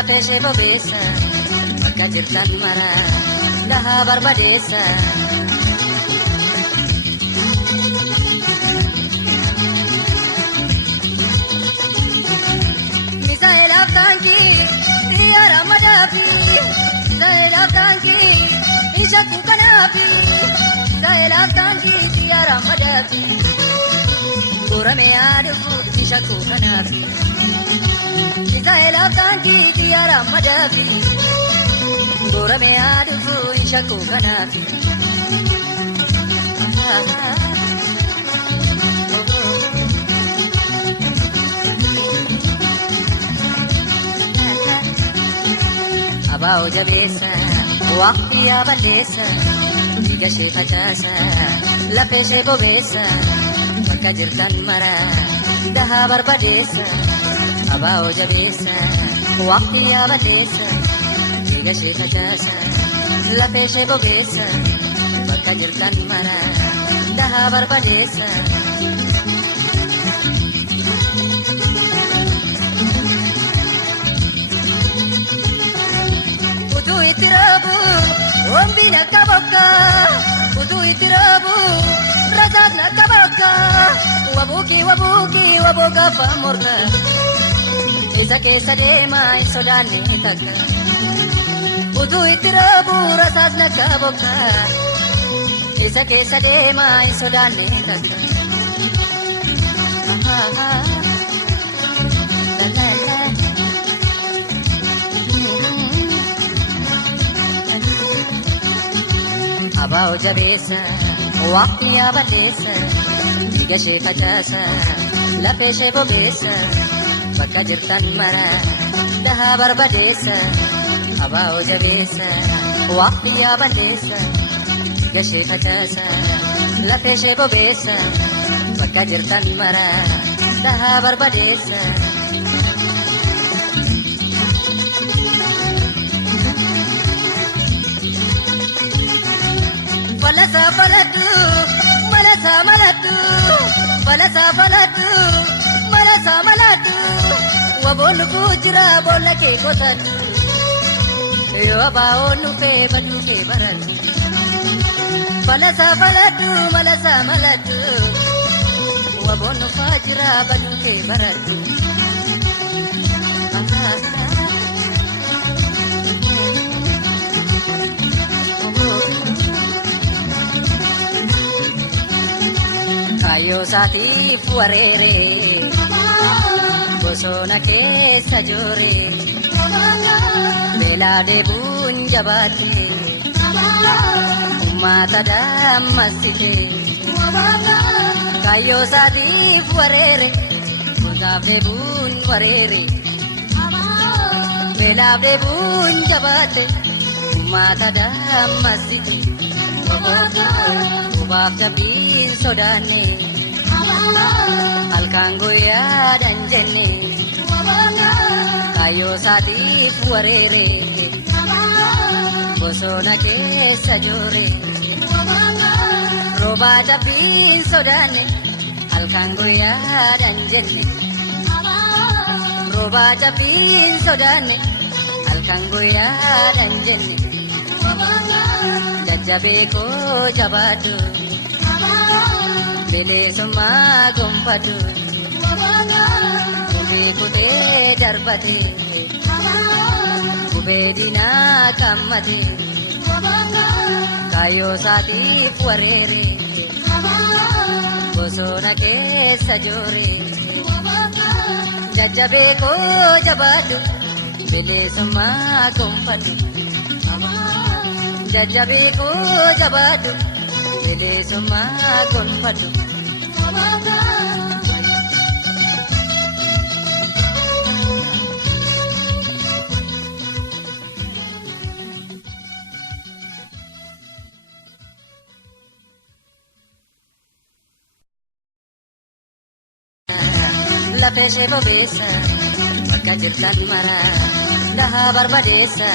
lafeeshee bobeessa bakka jirtan mara gahaa barbadeessa. Misaa'elaaf taankii xiyyaara madaafi misaa'elaaf taankii ishakku kanaafi misaa'elaaf taankii xiyyaara madaafi goramee aduufu ishakku kanaafi. Misaa'elaaf taankii xiyyaara madaafi goramee aduufu ishakku kanaafi. Abaa'oo jabeessa waqtii yaa balleessa dhiiga ishee facaasa lafee ishee bobeessa bakka jirtan mara gahaa barbadeessa. Abaa'oo jabeessa waqtii yaa balleessa dhiiga ishee facaasa lafee ishee bobeessa bakka jirtan mara gahaa barbadeessa. Utuu itti raabu wambiin akka bokka utuu itti raabu rasaasni akka bokka wabuukii waboo gaafa morka. Isa keessa deemaa hin sodaanne takka utuu itti raabu rasaasni akka bokka. Isa keessa deemaa hin sodaanne takka. Abaa'oo jabeessa waqtii yaa balleessa dhiiga ishee facaasa lafee ishee bobeessa bakka jirtan mara gahaa barbadeessa. Abaa'oo jabeessa waqtii yaa balleessa dhiiga ishee facaasa lafee ishee bobeessa bakka jirtan mara gahaa barbadeessa. Falasa falatu malasa malatu falasa falatu malasa malatu waboonu kujira boolla kee qotatu yoo abaa'oon fee baduu fee baratu. Falasa falatu malasa malatu waboonu faajira baduu fee baratu. Kaayoo saatiif wareeree bosona keessa jooree beelaa deebuun jabaatee uummata dammastee. Kaayoo saatiif wareeree bosaaf deebuun wareeree beelaaf deebuun jabaatee uummata dammastee. Ubaaf jabbiin sodaanne halkan guyyaadhaan jenne kaayoo saatiif wareere bosona keessa joore. Roobaa jabbiin sodaanne halkan guyyaadhaan jenne roobaa jabbiin sodaanne halkan guyyaadhaan jenne. Jajjabee koo jabaatu bilisummaa gonfatu gubee kutee darbate gubee diinaa qammate kaayoo saatiif wareere bosona keessa joore. Jajjabee koo jabaatu bilisummaa gonfatu jajjabee koo jabaatu bilisummaa gonfatu. Lafee ishee bobeessa bakka jirtan mara gahaa barbadeessa.